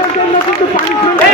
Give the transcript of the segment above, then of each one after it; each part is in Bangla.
এই মুহূর্তে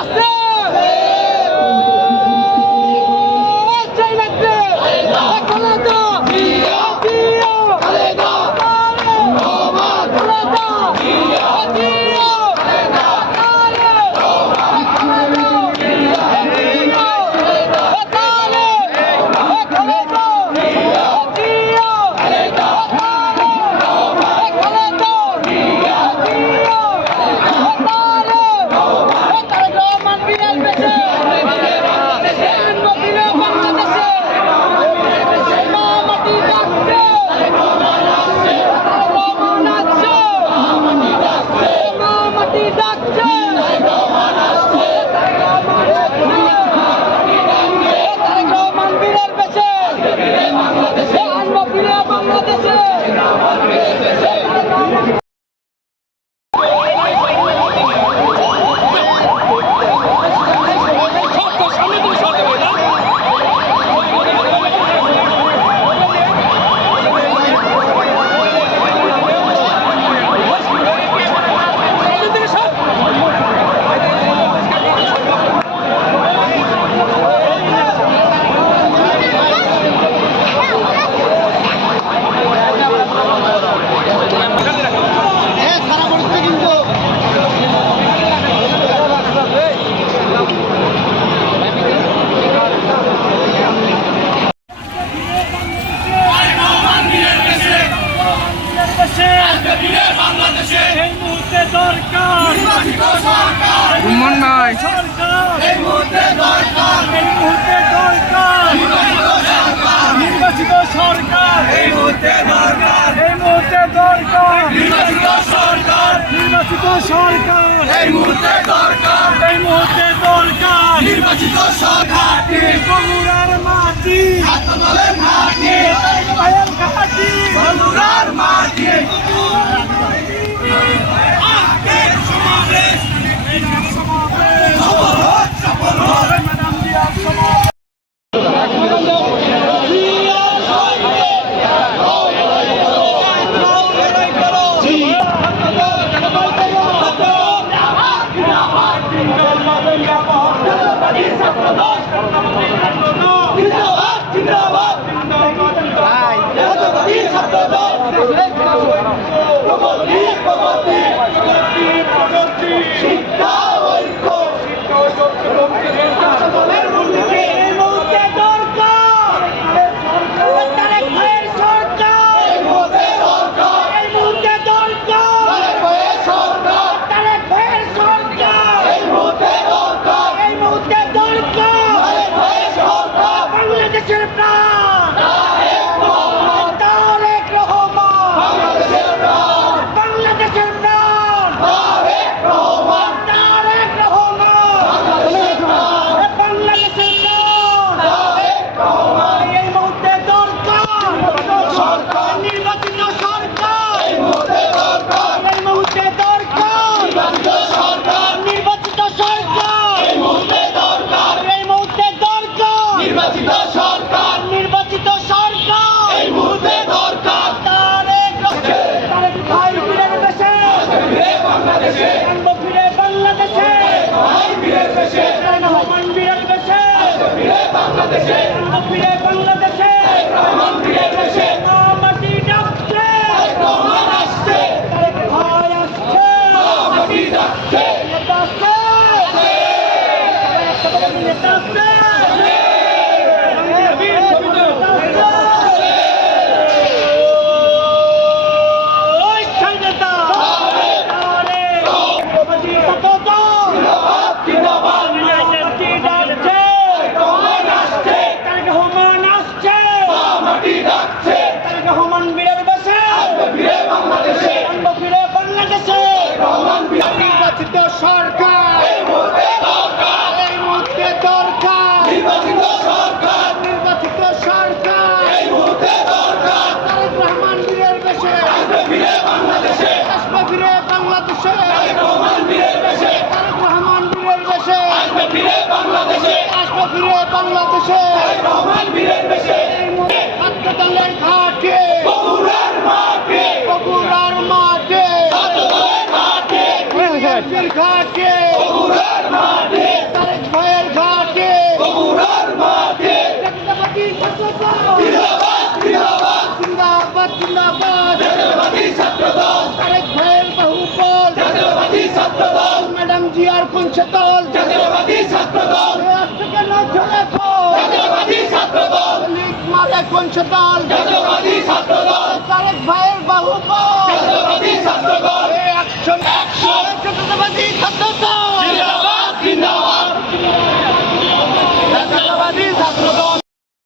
এই সরকার। এই মুহূর্তে দরকার। এই মুহূর্তে দরকার। নির্বাচিত সরকার। এই মুহূর্তে দরকার। এই মুহূর্তে দরকার। নির্বাচিত সরকার। নির্বাচিত সরকার। এই মুহূর্তে দরকার। এই মুহূর্তে দরকার। নির্বাচিত সরকার। বগুড়ার মাটি। আত্মবলের মাটি। পায়ের ঘাটি বগুড়ার মাটি। proteger. ঘাটে ভাইয়ের ঘাটে। জিন্দাবাদ জিন্দাবাদ। তারেক